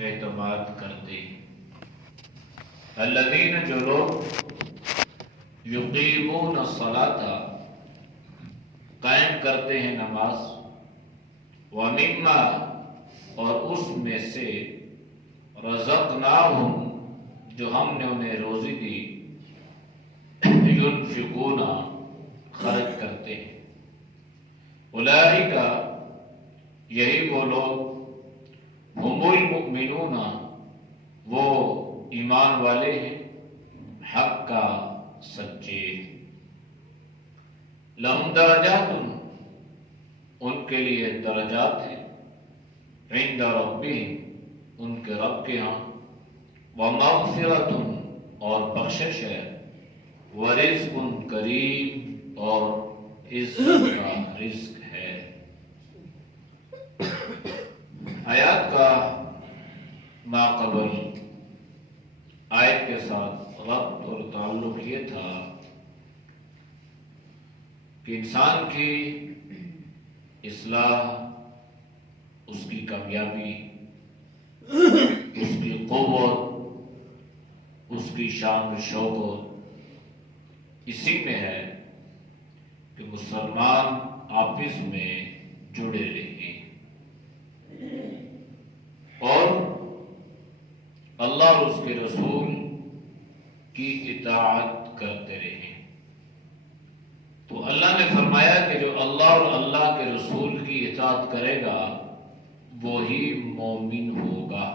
اعتماد کرتے ہیں۔ الذین جو لوگ یقیمون الصلاۃ قائم کرتے ہیں نماز، ومما اور اس میں سے رزقناہم جو ہم نے انہیں روزی دی، ينفقون خرچ کرتے ہیں۔ اولئک یہی وہ لوگ، ہم المؤمنون وہ ایمان والے ہیں، حق کا سچے۔ لہم درجات ان کے لیے درجات ہیں، عند ربہم ان کے رب کے ہاں، ومغفرۃ اور بخشش ہے، ورزق کریم اور عزت کا رزق ہے۔ آیات کا ماقبل آیت کے ساتھ ربط اور تعلق یہ تھا کہ انسان کی اصلاح، اس کی کامیابی، اس کی قوت، اس کی شان و شوکت اسی میں ہے کہ مسلمان آپس میں جڑے رہیں اور اللہ اور اس کے رسول کی اطاعت کرتے رہیں۔ تو اللہ نے فرمایا کہ جو اللہ اور اللہ کے رسول کی اطاعت کرے گا وہی مومن ہوگا،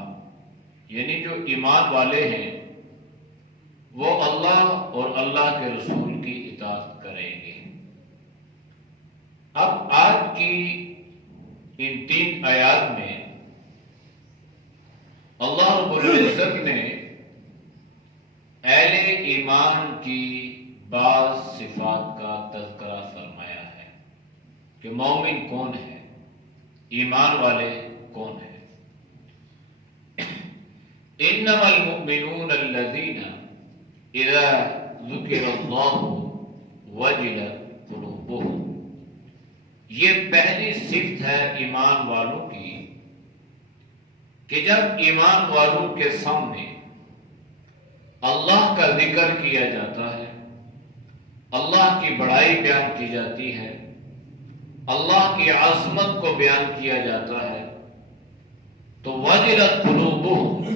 یعنی جو ایمان والے ہیں وہ اللہ اور اللہ کے رسول کی اطاعت کریں گے۔ اب آج کی ان 3 آیات میں اللہ رب العزت نے اہل ایمان کی بعض صفات کا تذکرہ فرمایا ہے کہ مومن کون ہے، ایمان والے کون ہیں۔ انما المؤمنون الذین اذا ذکر اللہ وجلت قلوبہم، یہ پہلی صفت ہے ایمان والوں کی کہ جب ایمان والوں کے سامنے اللہ کا ذکر کیا جاتا ہے، اللہ کی بڑائی بیان کی جاتی ہے، اللہ کی عظمت کو بیان کیا جاتا ہے، تو وجلت قلوبہم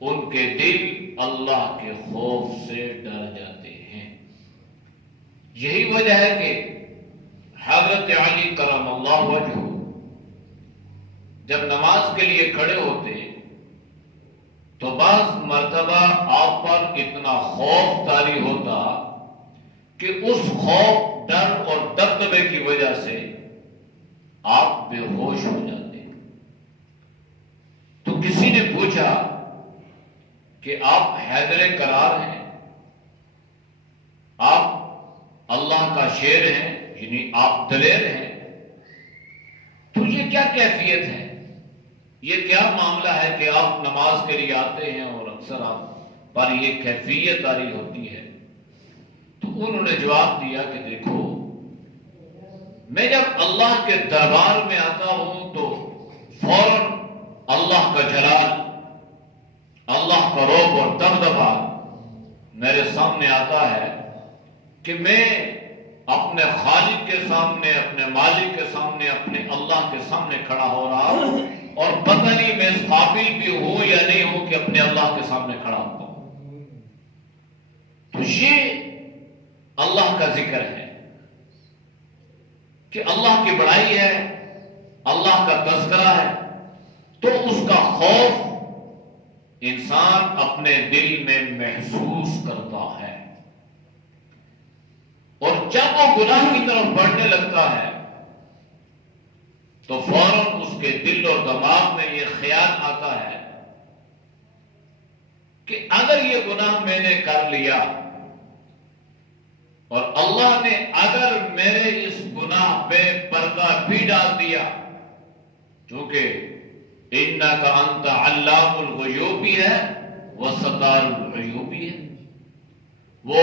ان کے دل اللہ کے خوف سے ڈر جاتے ہیں۔ یہی وجہ ہے کہ حضرت علی کرم اللہ وجہہ جب نماز کے لیے کھڑے ہوتے تو بعض مرتبہ آپ پر اتنا خوف طاری ہوتا کہ اس خوف، ڈر اور دبدبے کی وجہ سے آپ بے ہوش ہو جاتے۔ تو کسی نے پوچھا کہ آپ حیدر کرار ہیں، آپ اللہ کا شیر ہیں، یعنی آپ دلیر ہیں، تو یہ کیا کیفیت ہے، یہ کیا معاملہ ہے کہ آپ نماز کے لیے آتے ہیں اور اکثر آپ پر یہ کیفیت طاری ہوتی ہے؟ تو انہوں نے جواب دیا کہ دیکھو، میں جب اللہ کے دربار میں آتا ہوں تو فوراً اللہ کا جلال، اللہ کا روب اور دبدبا میرے سامنے آتا ہے کہ میں اپنے خالق کے سامنے، اپنے مالک کے سامنے، اپنے اللہ کے سامنے کھڑا ہو رہا ہوں، اور پتہ نہیں میں اس قابل بھی ہوں یا نہیں ہوں کہ اپنے اللہ کے سامنے کھڑا ہوتا ہوں۔ تو یہ اللہ کا ذکر ہے کہ اللہ کی بڑائی ہے، اللہ کا تذکرہ ہے، تو اس کا خوف انسان اپنے دل میں محسوس کرتا ہے، اور جب وہ گناہ کی طرف بڑھنے لگتا ہے تو فوراً اس کے دل اور دماغ میں یہ خیال آتا ہے کہ اگر یہ گناہ میں نے کر لیا اور اللہ نے اگر میرے اس گناہ پہ پردہ بھی ڈال دیا، چونکہ انک انت علام الغیوب بھی ہے وہ ستار العیوب بھی ہے، وہ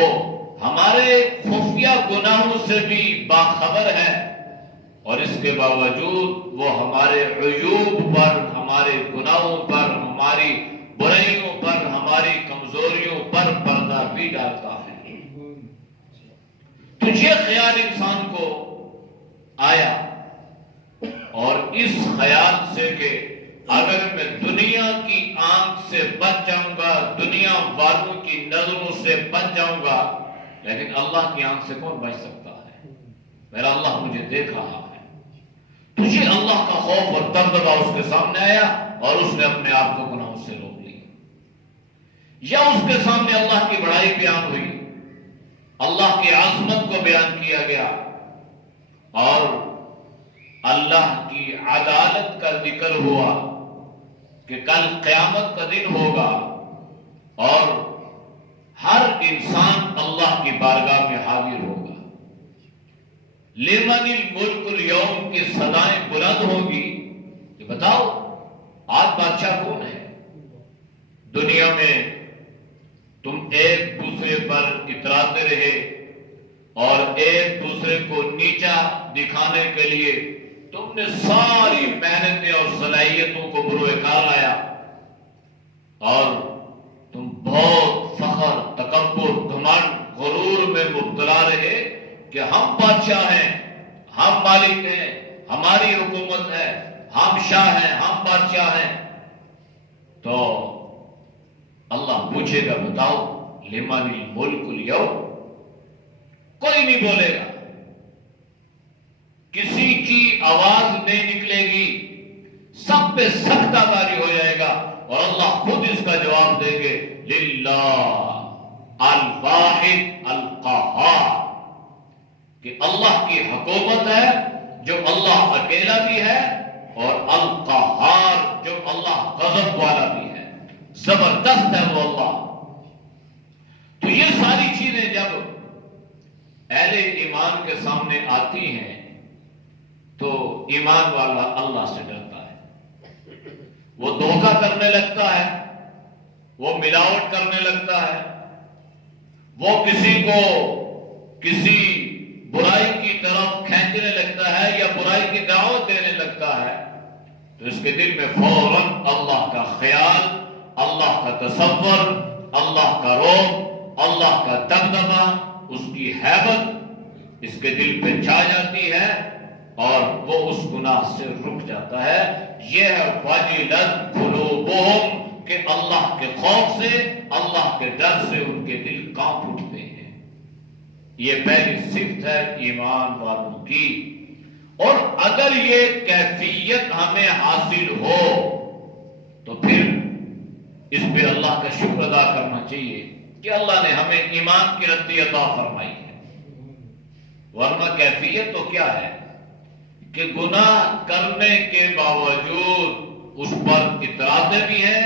ہمارے خفیہ گناہوں سے بھی باخبر ہے، اور اس کے باوجود وہ ہمارے عیوب پر ہمارے گناہوں پر، ہماری برائیوں پر، ہماری کمزوریوں پر پردہ بھی ڈالتا ہے۔ تو یہ خیال انسان کو آیا، اور اس خیال سے کہ اگر میں دنیا کی آنکھ سے بچ جاؤں گا، دنیا والوں کی نظروں سے بچ جاؤں گا، لیکن اللہ کی آنکھ سے کون بچ سکتا ہے؟ میرا اللہ مجھے دیکھ رہا ہے۔ تجھے اللہ کا خوف اور دبدبہ اس کے سامنے آیا اور اس نے اپنے آپ کو گناہوں سے روک لیا، یا اس کے سامنے اللہ کی بڑائی بیان ہوئی، اللہ کی عظمت کو بیان کیا گیا، اور اللہ کی عدالت کا ذکر ہوا کہ کل قیامت کا دن ہوگا اور ہر انسان اللہ کی بارگاہ میں حاضر ہوگا۔ لمن الملک اليوم کی صدائیں بلند ہوگی کہ بتاؤ آج بادشاہ کون ہے؟ دنیا میں تم ایک دوسرے پر اتراتے رہے اور ایک دوسرے کو نیچا دکھانے کے لیے تم نے ساری محنتیں اور صلاحیتوں کو بروئے کار لایا، اور تم بہت فخر، تکبر، گھمنڈ، غرور میں مبتلا رہے کہ ہم بادشاہ ہیں، ہم مالک ہیں، ہماری حکومت ہے، ہم شاہ ہیں، ہم بادشاہ ہیں۔ تو اللہ پوچھے گا بتاؤ لمن الملک اليوم؟ کوئی نہیں بولے گا، کسی کی آواز نہیں نکلے گی، سب پہ سکتہ باری ہو جائے گا، اور اللہ خود اس کا جواب دیں گے للہ الواحد القہار، کہ اللہ کی حکومت ہے جو اللہ اکیلا بھی ہے، اور القہار جو اللہ غضب والا بھی ہے، زبردست ہے وہ اللہ۔ تو یہ ساری چیزیں جب اہل ایمان کے سامنے آتی ہیں تو ایمان والا اللہ سے ڈرتا ہے، وہ دھوکہ کرنے لگتا ہے، وہ ملاوٹ کرنے لگتا ہے، وہ کسی کو کسی برائی کی طرف کھینچنے لگتا ہے یا برائی کی دعوت دینے لگتا ہے، تو اس کے دل میں فوراً اللہ کا خیال، اللہ کا تصور، اللہ کا روب، اللہ کا دبدبہ، اس کی ہیبت اس کے دل پہ چھا جاتی ہے، اور وہ اس گناہ سے رک جاتا ہے۔ یہ ہے وجلت قلوبہم، کہ اللہ کے خوف سے، اللہ کے ڈر سے ان کے دل کانپ اٹھتے ہیں۔ یہ پہلی صفت ہے ایمان والوں کی، اور اگر یہ کیفیت ہمیں حاصل ہو تو پھر اس پہ اللہ کا شکر ادا کرنا چاہیے کہ اللہ نے ہمیں ایمان کی رتی عطا فرمائی ہے، ورنہ کیفیت تو کیا ہے کہ گناہ کرنے کے باوجود اس پر اتراتے بھی ہیں،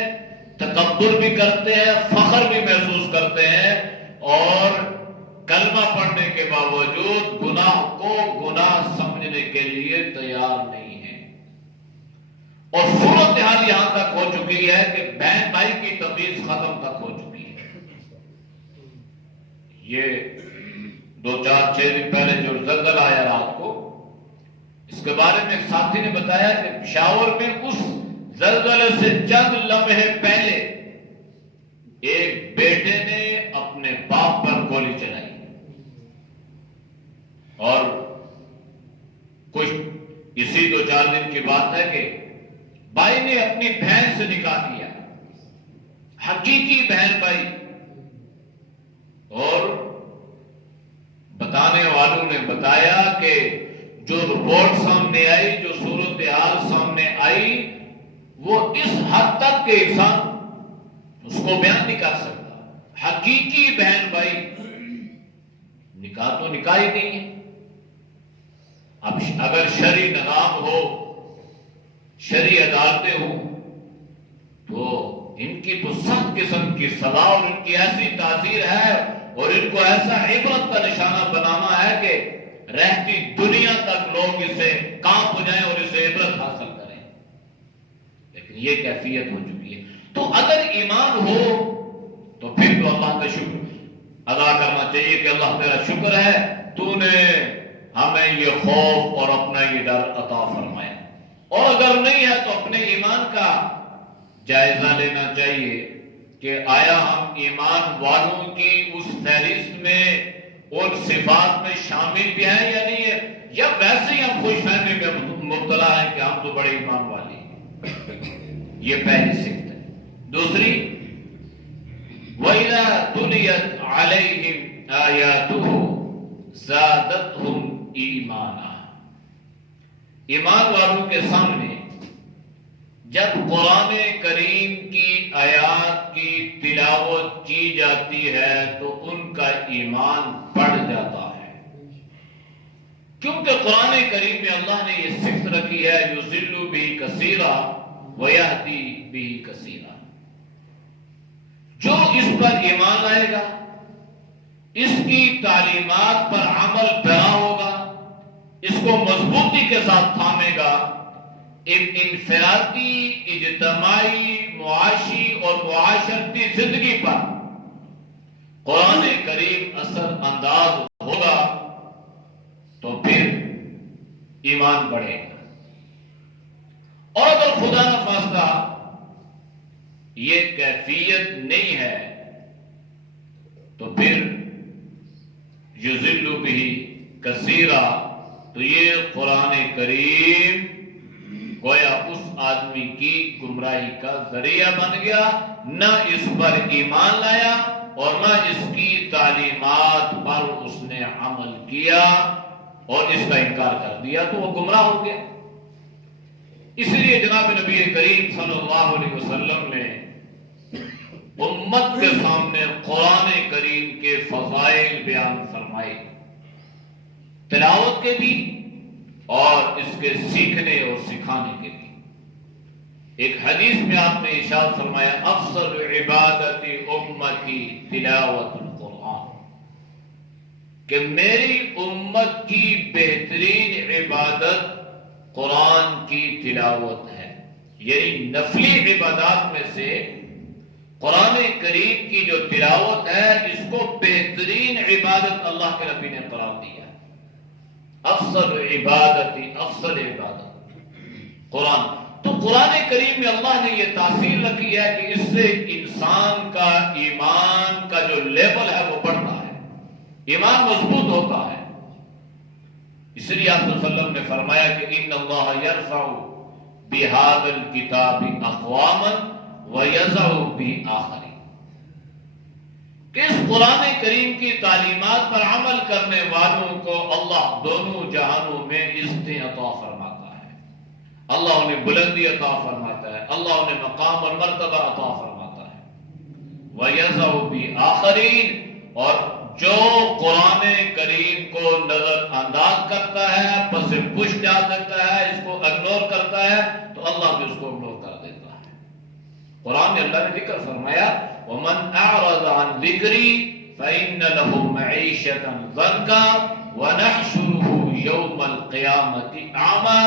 تکبر بھی کرتے ہیں، فخر بھی محسوس کرتے ہیں، اور کلمہ پڑھنے کے باوجود گناہ کو گناہ سمجھنے کے لیے تیار نہیں ہے۔ اور صورتحال یہاں تک ہو چکی ہے کہ بہن بھائی کی تمیز ختم تک ہو چکی ہے۔ یہ 2-4-6 دن پہلے جو زلزلہ آیا رات کو، اس کے بارے میں ایک ساتھی نے بتایا کہ پشاور میں اس زلزلے سے چند لمحے پہلے ایک بیٹے نے اپنے باپ پر گولی چلائی، اور کچھ اسی 2-4 دن کی بات ہے کہ بھائی نے اپنی بہن سے نکاح کیا، حقیقی بہن بھائی، اور بتانے والوں نے بتایا کہ جو رپورٹ سامنے آئی، جو صورتحال سامنے آئی، وہ اس حد تک کہ انسان اس کو بیان نہیں کر سکتا۔ حقیقی بہن بھائی، نکاح تو نکاح ہی نہیں ہے۔ اب اگر شرعی نظام ہو، شرعی عدالتیں ہوں، تو ان کی تو سخت قسم کی سزا اور ان کی ایسی تعزیر ہے، اور ان کو ایسا عبرت کا نشانہ بنانا ہے کہ رہتی دنیا تک لوگ اسے کانپ ہو جائیں اور اسے عبرت حاصل کریں۔ لیکن یہ کیفیت ہو چکی ہے۔ تو اگر ایمان ہو تو پھر تو اللہ کا شکر ادا کرنا چاہیے کہ اللہ تیرا شکر ہے، تو نے ہمیں یہ خوف اور اپنا یہ ڈر عطا فرمایا۔ اور اگر نہیں ہے تو اپنے ایمان کا جائزہ لینا چاہیے کہ آیا ہم ایمان والوں کی اس فہرست میں اور صفات میں شامل بھی ہیں یا نہیں ہے، یا ویسے ہی ہم خوش فہمی میں مبتلا ہیں کہ ہم تو بڑے ایمان والے ہیں۔ یہ پہلی صفت ہے۔ دوسری، وَإِذَا تُلِيَتْ عَلَيْهِمْ آيَاتُهُ زَادَتْهُمْ ایمانا، ایمان والوں کے سامنے جب قرآن کریم کی آیات کی تلاوت کی جاتی ہے تو ان کا ایمان بڑھ جاتا ہے، کیونکہ قرآن کریم میں اللہ نے یہ صفت رکھی ہے یضل بہ کثیرا ویہدی بہ کثیرا۔ جو اس پر ایمان لائے گا، اس کی تعلیمات پر عمل پیرا ہوگا، اس کو مضبوطی کے ساتھ تھامے گا، انفرادی، اجتماعی، معاشی اور معاشرتی زندگی پر قرآن کریم اثر انداز ہوگا تو پھر ایمان بڑھے گا۔ اور اگر خدا نخواستہ یہ کیفیت نہیں ہے تو پھر یضل بہ کثیرا، تو یہ قرآن کریم گویا اس آدمی کی گمراہی کا ذریعہ بن گیا، نہ اس پر ایمان لایا اور نہ اس کی تعلیمات پر اس نے عمل کیا اور اس کا انکار کر دیا، تو وہ گمراہ ہو گیا۔ اس لیے جناب نبی کریم صلی اللہ علیہ وسلم نے امت کے سامنے قرآن کریم کے فضائل بیان فرمائے، تلاوت کے بھی اور اس کے سیکھنے اور سکھانے کے بھی۔ ایک حدیث میں آپ نے ارشاد فرمایا افضل عبادت امتی تلاوت القرآن، کہ میری امت کی بہترین عبادت قرآن کی تلاوت ہے، یعنی نفلی عبادات میں سے قرآن کریم کی جو تلاوت ہے اس کو بہترین عبادت اللہ کے نبی نے قرار دیا۔ افضل عبادت، افضل عبادت قرآن۔ تو قرآن کریم میں اللہ نے یہ تاثیر رکھی ہے کہ اس سے انسان کا ایمان کا جو لیول ہے وہ بڑھتا ہے، ایمان مضبوط ہوتا ہے۔ اس لیے آپ صلی اللہ علیہ وسلم نے فرمایا کہ ان اللہ یرفع بہذا الکتاب اقواما ویضع بآخرین، کہ اس قرآن کریم کی تعلیمات پر عمل کرنے والوں کو اللہ دونوں جہانوں میں عزتیں عطا فرماتا ہے، اللہ انہیں بلندی عطا فرماتا ہے، اللہ انہیں مقام اور مرتبہ عطا فرماتا ہے۔ ویضع بآخرین، اور جو قرآن کریم کو نظر انداز کرتا ہے، پس پش ڈال دیتا ہے، اس کو اگنور کرتا ہے، تو اللہ بھی اس کو اگنور کر دیتا ہے۔ قرآن میں اللہ نے ذکر فرمایا وَمَنْ أَعْرَضَ عَنْ ذِكْرِي فَإِنَّ لَهُ مَعِيشَةً ضَنْكًا وَنَحْشُرُهُ يَوْمَ الْقِيَامَةِ أَعْمَى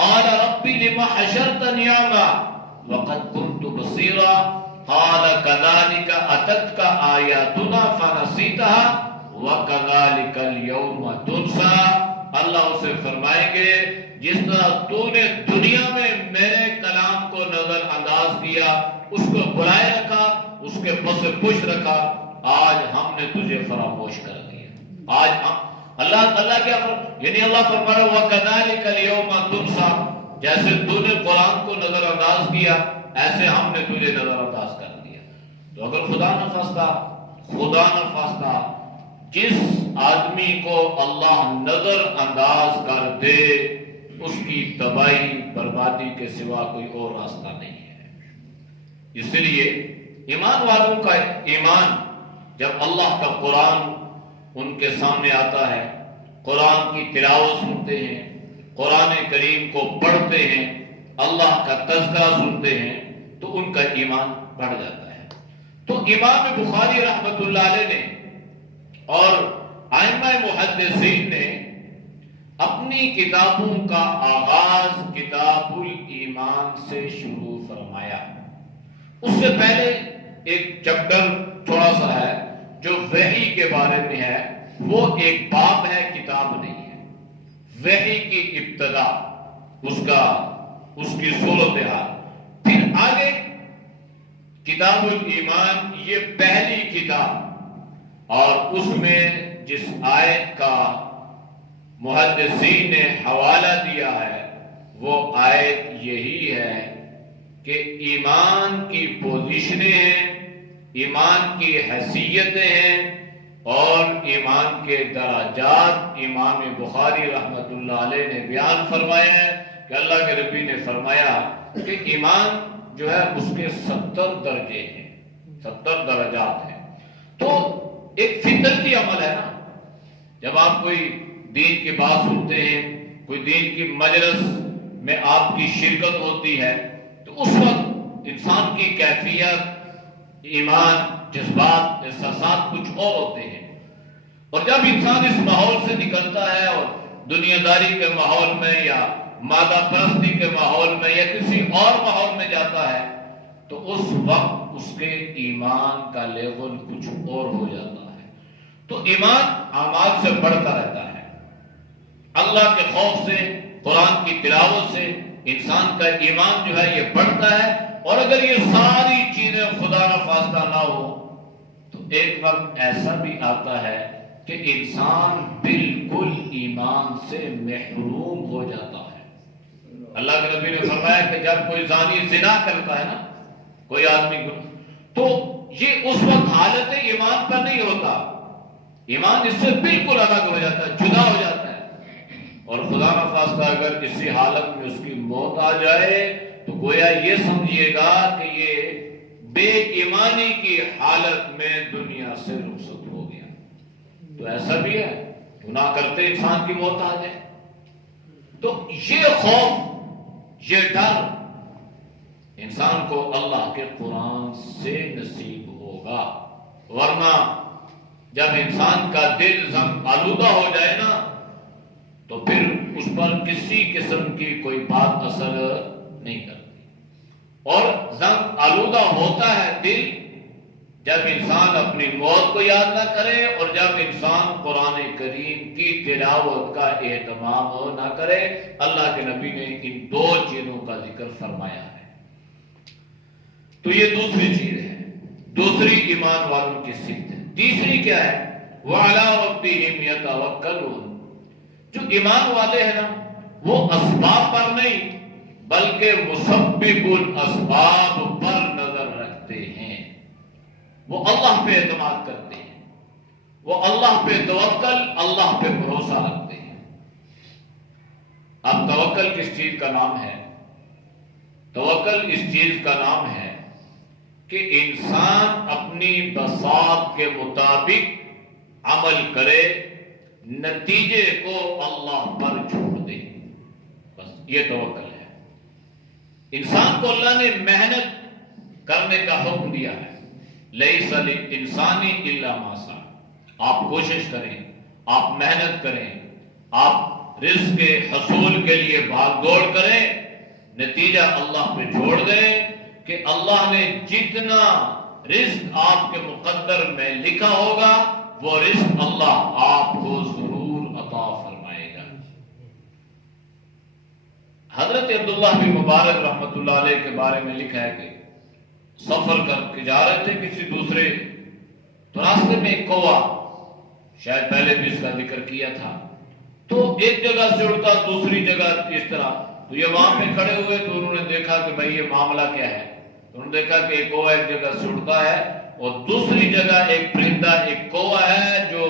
قَالَ رَبِّ لِمَ حَشَرْتَنِي أَعْمَى وَقَدْ كُنْتُ بَصِيرًا قَالَ كَذَلِكَ أَتَتْكَ آيَاتُنَا فَنَسِيتَهَا وَكَذَلِكَ الْيَوْمَ تُنْسَى۔ اللہ اسے فرمائیں گے جس طرح تو نے دنیا میں میرے کلام کو نظر انداز کیا، اس کو بلائے رکھا، اس کے پس پش رکھا، آج ہم نے تجھے فراموش کر دیا۔ آج ہم اللہ کیا یعنی اللہ فرما رہا وَكَذَلِكَ الْيَوْمَ تُنْسَى، جیسے تو نے قرآن کو نظر انداز کیا ایسے ہم نے تجھے نظر انداز کر دیا۔ تو اگر خدا نخواستہ جس آدمی کو اللہ نظر انداز کر دے اس کی تباہی بربادی کے سوا کوئی اور راستہ نہیں ہے۔ اس لیے ایمان والوں کا ایمان جب اللہ کا قرآن ان کے سامنے آتا ہے، قرآن کی تلاوت سنتے ہیں، قرآن کریم کو پڑھتے ہیں، اللہ کا تذکرہ سنتے ہیں، تو ان کا ایمان بڑھ جاتا ہے۔ تو امام بخاری رحمۃ اللہ علیہ نے اور ائمہ محدثین نے اپنی کتابوں کا آغاز کتاب الایمان سے شروع فرمایا۔ اس سے پہلے ایک چیپٹر تھوڑا سا ہے جو وحی کے بارے میں ہے، وہ ایک باب ہے، کتاب نہیں ہے۔ وحی کی ابتدا، اس کا اس کی صورتحال. پھر آگے کتاب الایمان یہ پہلی کتاب، اور اس میں جس آیت کا محدثین نے حوالہ دیا ہے وہ آیت یہی ہے کہ ایمان کی پوزیشنیں ہیں، ایمان کی حیثیتیں ہیں اور ایمان کے درجات. امام بخاری رحمۃ اللہ علیہ نے بیان فرمایا ہے کہ اللہ کے نبی نے فرمایا کہ ایمان جو ہے اس کے 70 درجے ہیں، 70 درجات ہیں. تو ایک فطرتی عمل ہے نا، جب آپ کوئی دین کی بات سنتے ہیں، کوئی دین کی مجلس میں آپ کی شرکت ہوتی ہے، تو اس وقت انسان کی کیفیت، ایمان، جذبات، احساسات کچھ اور ہوتے ہیں. اور جب انسان اس ماحول سے نکلتا ہے اور دنیا داری کے ماحول میں یا مادہ پرستی کے ماحول میں یا کسی اور ماحول میں جاتا ہے تو اس وقت اس کے ایمان کا لیول کچھ اور ہو جاتا ہے. تو ایمان اعمال سے بڑھتا رہتا ہے. اللہ کے خوف سے، قرآن کی تلاوت سے انسان کا ایمان جو ہے یہ بڑھتا ہے. اور اگر یہ ساری چیزیں خدا نہ خواستہ نہ ہو تو ایک وقت ایسا بھی آتا ہے کہ انسان بالکل ایمان سے محروم ہو جاتا ہے. اللہ کے نبی نے فرمایا کہ جب کوئی زانی زنا کرتا ہے نا، کوئی آدمی تو یہ اس وقت حالت ایمان پر نہیں ہوتا، ایمان اس سے بالکل الگ ہو جاتا ہے، جدا ہو جاتا ہے. اور خدا نہ خواستہ اگر اسی حالت میں اس کی موت آ جائے تو گویا یہ سمجھیے گا کہ یہ بے ایمانی کی حالت میں دنیا سے رخصت ہو گیا. تو ایسا بھی ہے، گناہ کرتے انسان کی موت آ جائے. تو یہ خوف، یہ ڈر انسان کو اللہ کے قرآن سے نصیب ہوگا. ورنہ جب انسان کا دل زنگ آلودہ ہو جائے نا تو پھر اس پر کسی قسم کی کوئی بات اثر نہیں کرتی. اور زنگ آلودہ ہوتا ہے دل جب انسان اپنی موت کو یاد نہ کرے اور جب انسان قرآن کریم کی تلاوت کا اہتمام نہ کرے. اللہ کے نبی نے ان 2 چیزوں کا ذکر فرمایا ہے. تو یہ دوسری چیز ہے، دوسری ایمان والوں کی صفت ہے. تیسری کیا ہے؟ وَعَلَىٰ رَبِّهِمْ يَتَوَكَّلُونَ. جو ایمان والے ہیں نا وہ اسباب پر نہیں بلکہ مسبب الاسباب پر نظر رکھتے ہیں. وہ اللہ پہ اعتماد کرتے ہیں، وہ اللہ پہ توکل، اللہ پہ بھروسہ رکھتے ہیں. اب توکل کس چیز کا نام ہے؟ توکل اس چیز کا نام ہے کہ انسان اپنی بساط کے مطابق عمل کرے، نتیجے کو اللہ پر چھوڑ دے. بس یہ توکل ہے. انسان کو اللہ نے محنت کرنے کا حکم دیا ہے. لیس للانسان الا ما سعى. آپ کوشش کریں، آپ محنت کریں، آپ رزق کے حصول کے لیے بھاگ دوڑ کریں، نتیجہ اللہ پہ چھوڑ دیں کہ اللہ نے جتنا رزق آپ کے مقدر میں لکھا ہوگا وہ رزق اللہ آپ کو ضرور عطا فرمائے گا. حضرت عبداللہ بن مبارک رحمۃ اللہ علیہ کے بارے میں لکھا ہے کہ سفر کر کے جا رہے تھے کسی دوسرے، تو راستے میں ایک کوہ، شاید پہلے بھی اس کا ذکر کیا تھا، تو ایک جگہ سے اڑتا دوسری جگہ اس طرح. تو یہ وہاں پہ کھڑے ہوئے تو انہوں نے دیکھا کہ بھائی یہ معاملہ کیا ہے. انہوں نے دیکھا کہ ایک کوہ ایک جگہ سے اڑتا ہے اور دوسری جگہ ایک پرندہ، ایک کوہ ہے جو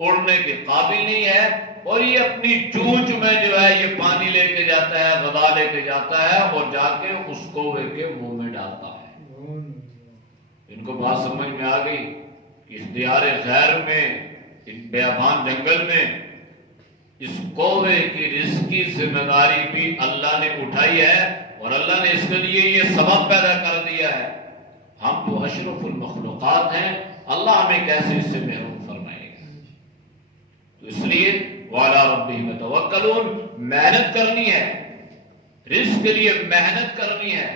اڑنے کے قابل نہیں ہے اور یہ اپنی چونچ میں جو ہے یہ پانی لے کے جاتا ہے، غذا لے کے جاتا ہے اور جا کے اس کوے کے منہ میں ڈالتا ہے. ان کو بات سمجھ میں آ گئی کہ اس دیار غیر میں، اس بیابان جنگل میں اس کوے کی رزق کی ذمہ داری بھی اللہ نے اٹھائی ہے اور اللہ نے اس کے لیے یہ سبب پیدا کر دیا ہے. ہم تو اشرف المخلوقات ہیں، اللہ ہمیں کیسے اس سے محروم فرمائے گا. تو اس لیے وَعَلَىٰ رَبِّهِمْ يَتَوَكَّلُونَ. محنت کرنی ہے، رزق کے لیے محنت کرنی ہے،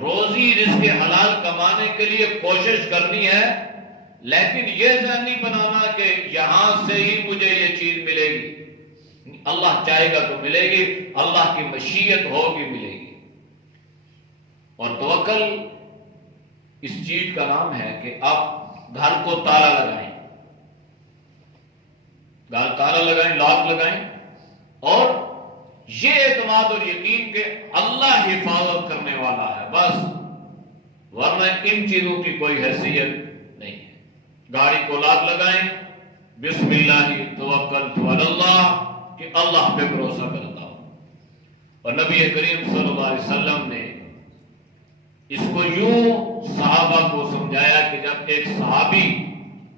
روزی رزق حلال کمانے کے لیے کوشش کرنی ہے، لیکن یہ ذہن نہیں بنانا کہ یہاں سے ہی مجھے یہ چیز ملے گی. اللہ چاہے گا تو ملے گی، اللہ کی مشیت ہوگی ملے گی. اور توکل اس چیز کا نام ہے کہ آپ گھر کو تالا لگائیں، گھر تالا لگائیں، لاک لگائیں، اور یہ اعتماد اور یقین کہ اللہ حفاظت کرنے والا ہے بس، ورنہ ان چیزوں کی کوئی حیثیت نہیں ہے۔ گاڑی کو لاک لگائیں، بسم اللہ توکلت علی اللہ، کہ اللہ پہ بھروسہ کرتا ہوں۔ اور نبی کریم صلی اللہ علیہ وسلم نے اس کو یوں صحابہ کو سمجھایا کہ جب ایک صحابی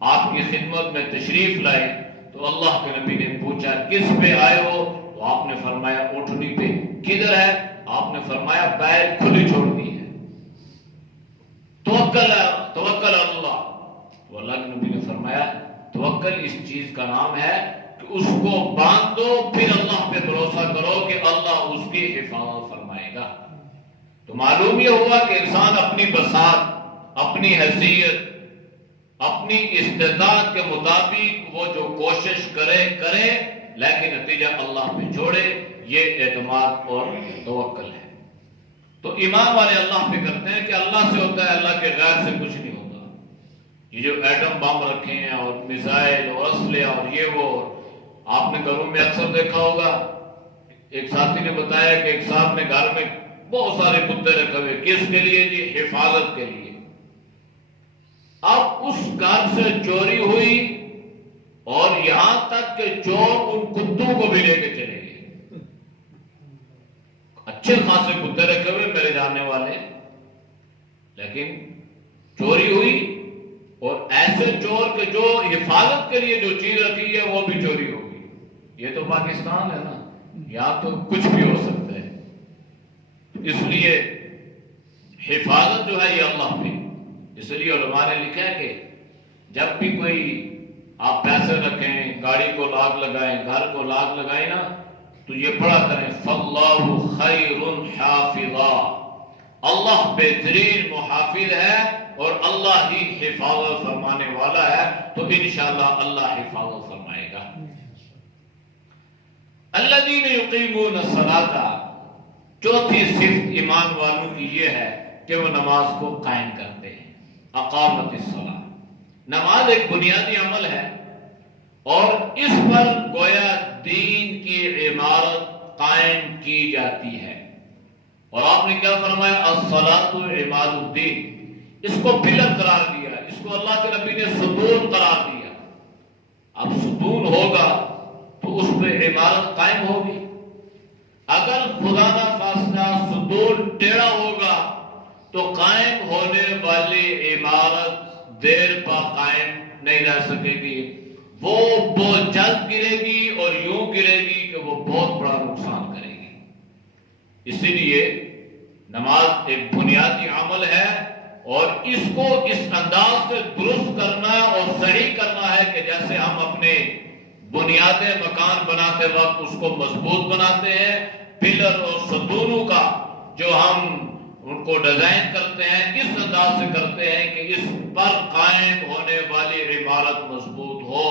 آپ کی خدمت میں تشریف لائے تو اللہ کے نبی نے پوچھا کس پہ آئے ہو؟ تو آپ نے فرمایا اونٹنی پہ۔ کدھر ہے؟ آپ نے فرمایا پیر کھلی چھوڑ دی ہے۔ توکل اللہ، تو اللہ کے نبی نے فرمایا توکل اس چیز کا نام ہے کہ اس کو باندھ دو، پھر اللہ پہ بھروسہ کرو کہ اللہ اس کی حفاظت فرمائے گا۔ تو معلوم یہ ہوا کہ انسان اپنی بساط، اپنی حیثیت، اپنی استطاعت کے مطابق وہ جو کوشش کرے لیکن نتیجہ اللہ پہ چھوڑے، یہ اعتماد اور توکل ہے۔ تو ایمان والے اللہ پہ کرتے ہیں کہ اللہ سے ہوتا ہے، اللہ کے غیر سے کچھ نہیں ہوتا۔ یہ جو ایٹم بم رکھے ہیں اور میزائل اور اسلحے اور یہ وہ، آپ نے گھروں میں اکثر دیکھا ہوگا، ایک ساتھی نے بتایا کہ ایک صاحب نے گھر میں بہت سارے کتے رکھے ہوئے، کس کے لیے جی؟ حفاظت کے لیے۔ اب اس گھر سے چوری ہوئی اور یہاں تک کہ چور ان کتوں کو بھی لے کے چلے گئے۔ اچھے خاصے کتے رکھے ہوئے میرے جاننے والے، لیکن چوری ہوئی اور ایسے چور کے جو حفاظت کے لیے جو چیز رکھی ہے وہ بھی چوری ہو گئی۔ یہ تو پاکستان ہے نا، یہاں تو کچھ بھی ہو سکتا ہے۔ اس لیے حفاظت جو ہے یہ اللہ پہ، اس لیے علماء نے لکھا ہے کہ جب بھی کوئی آپ پیسے رکھیں، گاڑی کو لاک لگائیں، گھر کو لاک لگائیں نا، تو یہ پڑھا کریں فَاللَّهُ خَيْرٌ حَافِظًا، اللہ بہترین محافظ ہے اور اللہ ہی حفاظت فرمانے والا ہے، تو انشاءاللہ اللہ حفاظت فرمائے گا۔ الَّذِينَ يُقِيمُونَ الصَّلَاةَ، چوتھی صفت ایمان والوں کی یہ ہے کہ وہ نماز کو قائم کرتے ہیں۔ اقامت الصلاۃ، نماز ایک بنیادی عمل ہے اور اس پر گویا دین کی عمارت قائم کی جاتی ہے۔ اور آپ نے کیا فرمایا؟ الصلاۃ عماد الدین، اس کو پلر قرار دیا، اس کو اللہ کے نبی نے ستون قرار دیا۔ اب ستون ہوگا تو اس پہ عمارت قائم ہوگی۔ اگر خدا نہ خواستہ ستون ٹیڑھا ہوگا تو قائم ہونے والی عمارت دیر پا قائم نہیں رہ سکے گی، وہ بہت جلد گرے گی اور یوں گرے گی کہ وہ بہت بڑا نقصان کرے گی۔ اسی لیے نماز ایک بنیادی عمل ہے اور اس کو اس انداز سے درست کرنا اور صحیح کرنا ہے کہ جیسے ہم اپنے بنیادیں مکان بناتے وقت اس کو مضبوط بناتے ہیں، پلر اور ستونوں کا جو ہم ان کو ڈیزائن کرتے ہیں اس انداز سے کرتے ہیں کہ اس پر قائم ہونے والی عمارت مضبوط ہو،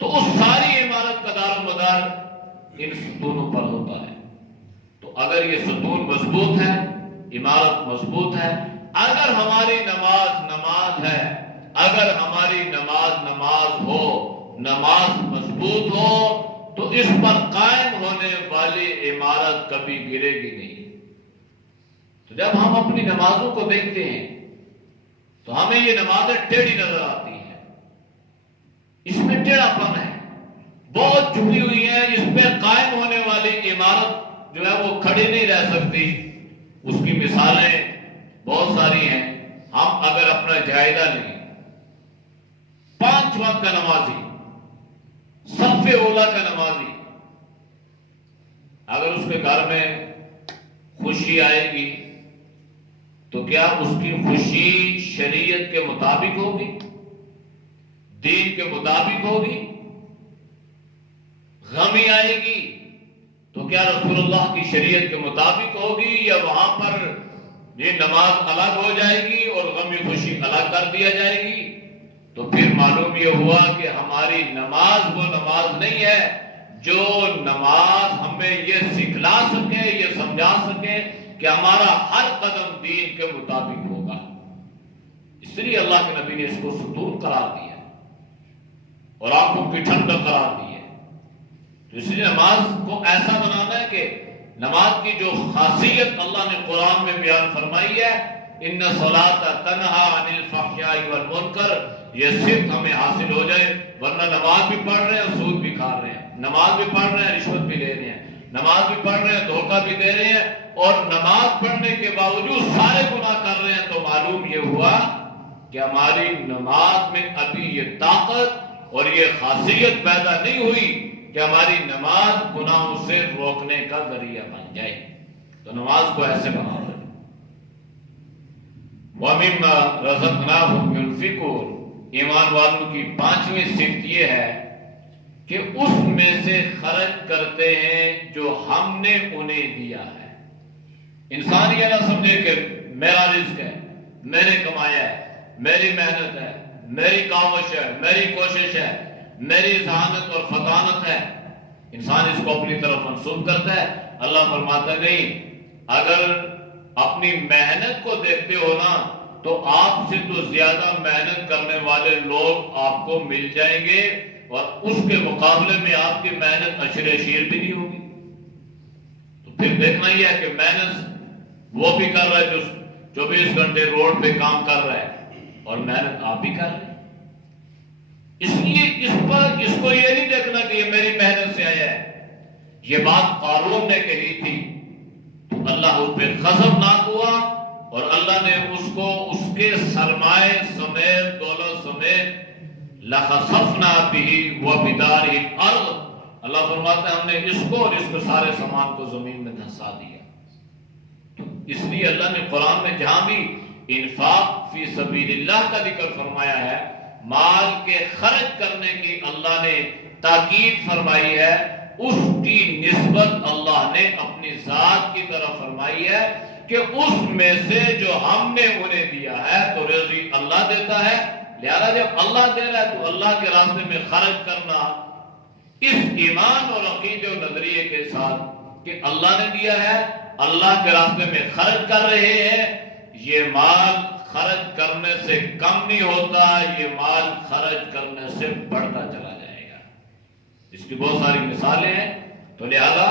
تو اس ساری عمارت کا دار و مدار ان ستونوں پر ہوتا ہے۔ تو اگر یہ ستون مضبوط ہے، عمارت مضبوط ہے، اگر ہماری نماز ہے، اگر ہماری نماز ہو، نماز مضبوط ہو، تو اس پر قائم ہونے والی عمارت کبھی گرے گی نہیں۔ تو جب ہم اپنی نمازوں کو دیکھتے ہیں تو ہمیں یہ نمازیں ٹیڑھی نظر آتی ہیں، اس میں ٹیڑھا پن ہے، بہت جھکی ہوئی ہیں، اس پہ قائم ہونے والی عمارت جو ہے وہ کھڑی نہیں رہ سکتی۔ اس کی مثالیں بہت ساری ہیں۔ ہم اگر اپنا جائزہ لیں، 5 وقت کا نمازی، صف اولا کا نمازی، اگر اس کے گھر میں خوشی آئے گی تو کیا اس کی خوشی شریعت کے مطابق ہوگی، دین کے مطابق ہوگی؟ غمی آئے گی تو کیا رسول اللہ کی شریعت کے مطابق ہوگی، یا وہاں پر یہ نماز الگ ہو جائے گی اور غمی خوشی الگ کر دیا جائے گی؟ تو پھر معلوم یہ ہوا کہ ہماری نماز وہ نماز نہیں ہے جو نماز ہمیں یہ سکھلا سکے، یہ سمجھا سکے کہ ہمارا ہر قدم دین کے مطابق ہوگا. اس لیے اللہ کے نبی نے اس کو ستون قرار دیا اور آنکھوں کی ٹھنڈک قرار دی ہے. تو اس لیے نماز کو ایسا بنانا ہے کہ نماز کی جو خاصیت اللہ نے قرآن میں بیان فرمائی ہے، ان الصلاۃ تنہا عن الفحشاء والمنکر، یہ صرف ہمیں حاصل ہو جائے. ورنہ نماز بھی پڑھ رہے ہیں، سود بھی کھا رہے ہیں، نماز بھی پڑھ رہے ہیں، رشوت بھی لے رہے ہیں، نماز بھی پڑھ رہے ہیں، دھوکہ بھی دے رہے ہیں، اور نماز پڑھنے کے باوجود سارے گناہ کر رہے ہیں. تو معلوم یہ ہوا کہ ہماری نماز میں ابھی یہ طاقت اور یہ خاصیت پیدا نہیں ہوئی کہ ہماری نماز گناہوں سے روکنے کا ذریعہ بن جائے. تو نماز کو ایسے بنا دیں. وَمِمَّا رَزَقْنَاهُمْ يُنْفِقُونَ، ایمان والوں کی پانچویں صفت یہ ہے کہ اس میں سے خرچ کرتے ہیں جو ہم نے انہیں دیا ہے. انسان یہ نہ سمجھے کہ میرا رزق ہے، میں نے کمایا ہے، میری محنت ہے، میری کاوش ہے، میری کوشش ہے، میری ذہانت اور فطانت ہے. انسان اس کو اپنی طرف منسوب کرتا ہے. اللہ فرماتا نہیں، اگر اپنی محنت کو دیکھتے ہو نا تو آپ سے تو زیادہ محنت کرنے والے لوگ آپ کو مل جائیں گے، اور اس کے مقابلے میں آپ کی محنت اشر شیر بھی نہیں ہوگی. تو پھر دیکھنا یہ ہے کہ محنت وہ بھی کر رہا ہے جو 24 گھنٹے روڈ پہ کام کر رہا ہے، اور محنت آپ بھی کر رہے ہیں. اس لیے اس کو یہ نہیں دیکھنا کہ یہ میری محنت سے آیا ہے. یہ بات قارون نے کہی تھی تو اللہ اس پہ غضبناک ہوا، اور اللہ نے اس کو اس کے سرمائے سمیت، دولت سمیت، لَخَسَفْنَا بِهِ وَبِدَارِهِ الْأَرْضِ، اللہ فرماتا ہے ہم نے اس کو اور اس کے سارے سامان کو زمین میں دھنسا دیا. تو اس لیے اللہ نے قرآن میں جہاں بھی انفاق فی سبیل اللہ کا ذکر فرمایا ہے، مال کے خرچ کرنے کی اللہ نے تاکید فرمائی ہے، اس کی نسبت اللہ نے اپنی ذات کی طرف فرمائی ہے کہ اس میں سے جو ہم نے انہیں دیا ہے. تو رزق اللہ دیتا ہے، لہذا جب اللہ دے رہا ہے تو اللہ کے راستے میں خرچ کرنا اس ایمان اور عقیدے و نظریے کے ساتھ کہ اللہ نے دیا ہے، اللہ کے راستے میں خرچ کر رہے ہیں. یہ مال خرچ کرنے سے کم نہیں ہوتا، یہ مال خرچ کرنے سے بڑھتا چلا جائے گا. اس کی بہت ساری مثالیں ہیں. تو لہذا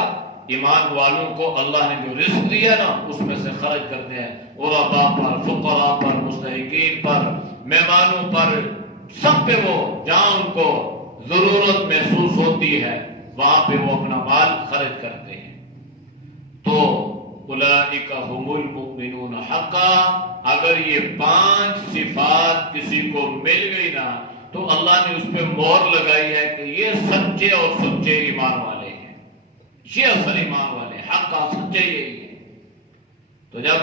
ایمان والوں کو اللہ نے جو رزق دیا نا اس میں سے خرچ کرتے ہیں. غرباء پر، فقراء پر، مستحقین پر، مہمانوں پر، سب پہ وہ جہاں ان کو ضرورت محسوس ہوتی ہے وہاں پہ وہ اپنا مال خرچ کرتے ہیں. تو اولئک هم المؤمنون حقا، اگر یہ 5 صفات کسی کو مل گئی نا تو اللہ نے اس پہ مہر لگائی ہے کہ یہ سچے اور سچے ایمان والے ہیں، یہ اصل ایمان والے حقا، سچے یہی ہے. تو جب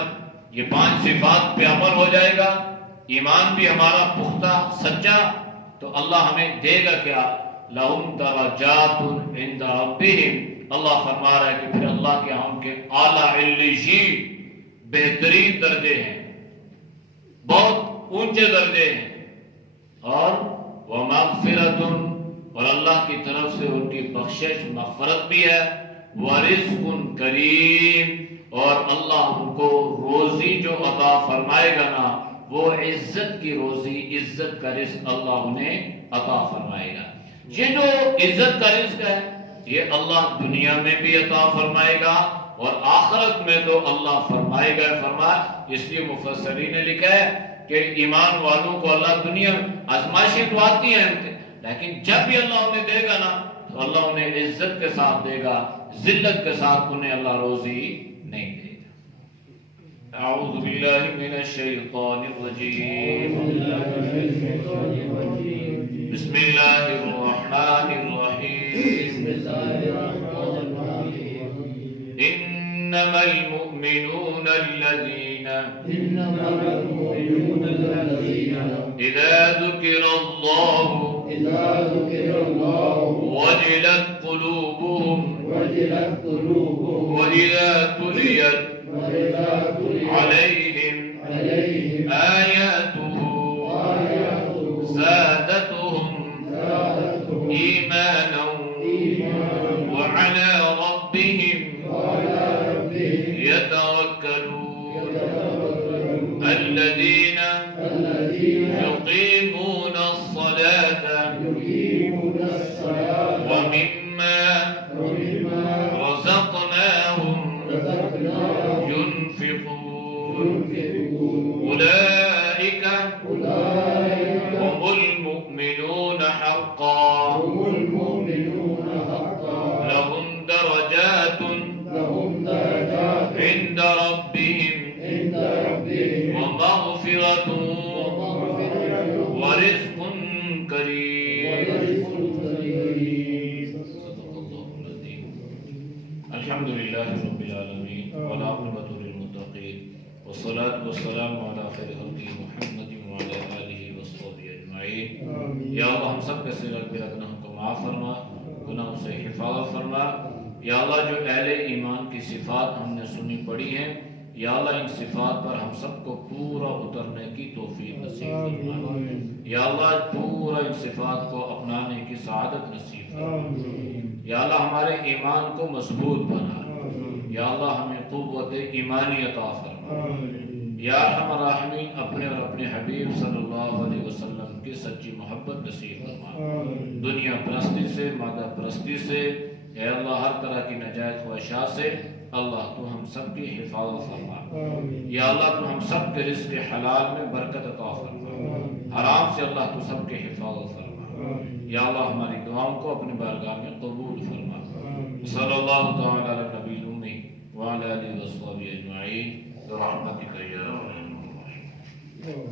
یہ 5 صفات پہ عمل ہو جائے گا، ایمان بھی ہمارا پختہ سچا، تو اللہ ہمیں دے گا کیا؟ لَهُمْ دَرَجَاتٌ عِنْدَ رَبِّهِمْ، اللہ فرما رہا ہے کہ پھر اللہ کے ہم کے اعلیٰ علیین بہترین درجے ہیں، بہت اونچے درجے ہیں. اور وَمَغْفِرَةٌ، اور اللہ کی طرف سے ان کی بخشش مغفرت بھی ہے. وَرِزْقٌ کریم، اور اللہ ان کو روزی جو عطا فرمائے گا نا وہ عزت کی روزی، عزت کا رزق اللہ انہیں عطا فرمائے گا. یہ جو عزت کا رزق ہے یہ اللہ دنیا میں بھی عطا فرمائے گا اور آخرت میں تو اللہ فرمائے گا. فرمایا اس لیے مفسرین نے لکھا ہے کہ ایمان والوں کو اللہ دنیا میں آزمائشیں تو آتی ہیں لیکن جب بھی اللہ انہیں دے گا نا تو اللہ انہیں عزت کے ساتھ دے گا، ذلت کے ساتھ انہیں اللہ روزی نہیں دے گا. اعوذ باللہ من الشیطان الرجیم، بسم اللہ الرحمن الرحیم. انما المؤمنون الذین اذا ذکر اللہ وجلت قلوبهم وإذا تليت عليهم آياته زادتهم إيمانا وعلى ربهم يتوكلون. ومغفرة ورزق كريم. صدق الله العظيم. الحمد لله رب العالمين والعاقبة للمتقين والصلاة والسلام على خير خلقه محمد وعلى آله وصحبه أجمعين. یا اللہ ہم سب کے صغیر کبیرہ گناہوں کو معاف فرما، گناہوں سے حفاظت فرما. یا اللہ جو اہل ایمان کی صفات ہم نے سنی پڑھی ہیں، یا اللہ ان صفات پر ہم سب کو پورا اترنے کی توفیق نصیب فرما. یا اللہ پورا ان صفات کو اپنانے کی سعادت نصیب فرما. یا اللہ ہمارے ایمان کو مضبوط بنا. یا اللہ ہمیں قوت ایمانی عطا فرما. یا ارحم الراحمین اپنے اور اپنے حبیب صلی اللہ علیہ وسلم کی سچی محبت نصیب فرما. دنیا پرستی سے، مادہ پرستی سے، اے اللہ ہر طرح کی ناجائز خواہشات سے اللہ تو ہم سب کی حفاظت فرما. یا اللہ تو ہم سب کے رزق حلال میں برکت عطا فرما. حرام سے اللہ تو سب کی حفاظت فرما. یا اللہ ہماری دعاؤں کو اپنے بارگاہ میں قبول فرما. صلی اللہ تعالی علی نبی الامی وعلی آلہ وصحبہ اجمعین برحمتک یا ارحم الراحمین.